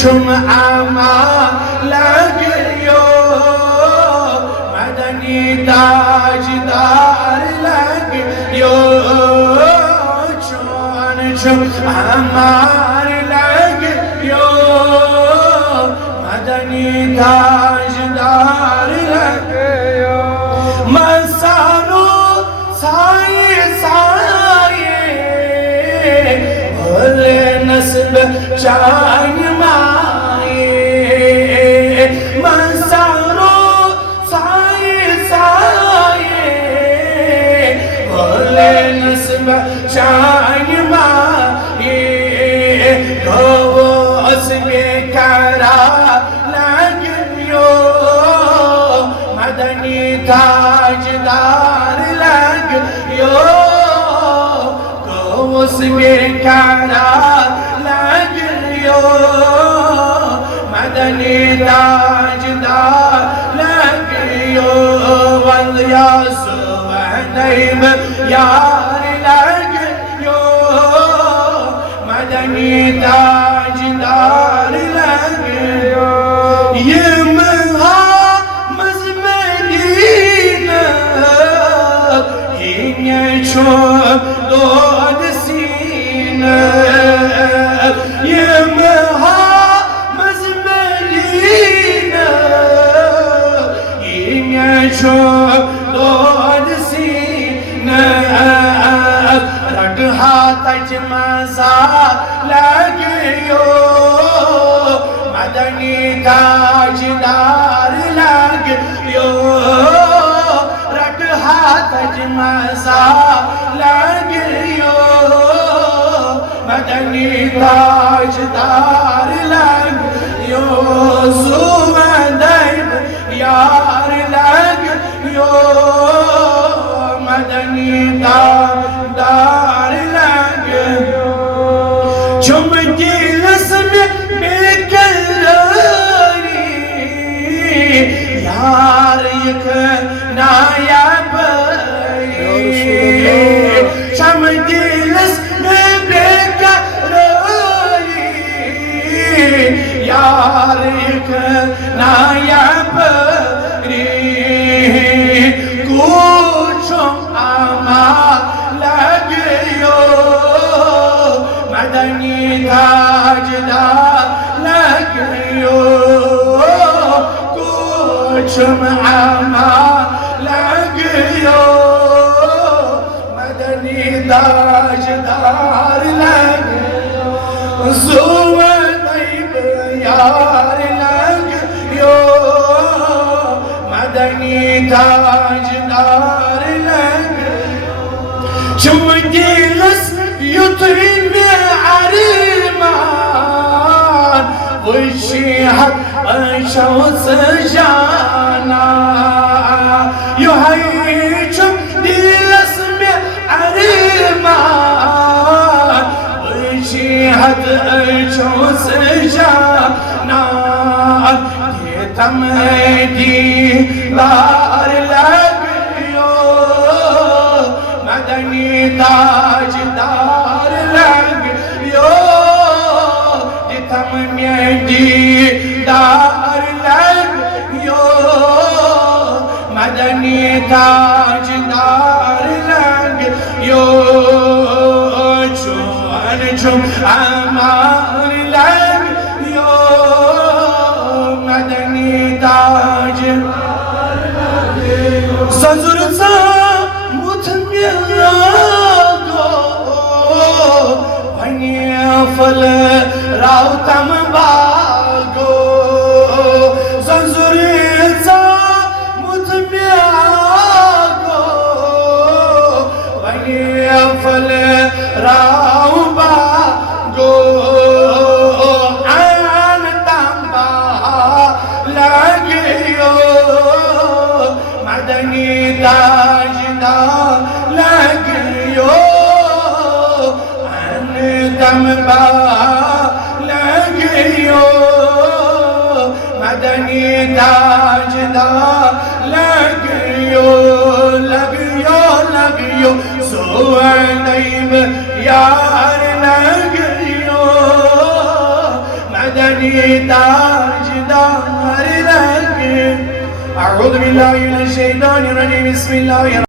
छुम आमा लगियो मदनी ताजदार लगियो छुम आमार लगियो मदनी ताजदार लगियो मसारो साए साए भले नस्ब चान माए मसारो साए साए भले नस्ब चान माए गौस बेकरा लगियो मदनी ताजदार लगियो गौस बेकरा लगियो मदनी ताजदार लगियो वलिया सुवनैब यार लगियो मदनी ताजदार लगियो ये महा मज़मदीना ये छो दो सीना ये महा मज़मदीना ये छो दो सीना रगहा तज मज़ा लगियो मदनी ताजदार लगियो रगहा तज मज़ा लगियो मदनी ताजदार लगियो ज़ुवनैब यार लगियो मदनी ताजदार लगियो छुम दिलस में बेकरारी यार एक नायाब छुम दिलस में बेकरारी यार एक नायाब कुछो आमा लगियो मदनी ताजदार लगियो कुछो आमा लगियो मदनी ताजदार लगियो ज़ुवनैब यार लगियो मदनी ताजदार लगियो छुम दिलस युतरिन अरमान वशिहत अशौस जाना यो है छुम दिलस में अरमान वशिहत अशौस जाना ये तम दीदार लगियो मदनी ताजदार लगियो जितम में दीदार लगियो मदनी ताजदार लगियो छुअन छुम आमार लगियो मदनी ताजदार लगियो ज़ंजुर सा फल राउतम बागो ज़ंजुर मुझ में आगो वही फल राउ बागो आन तंबा लगियो मदनी ताजदार लगियो तंबा लगियो मदनी ताजदार लगियो लगियो लगियो ज़ुवनैब यार लगियो मदनी कदी ताजदार लगे। अऊज़ु बिल्लाहि मिनश शैतानिर रजीम, बिस्मिल्लाहिर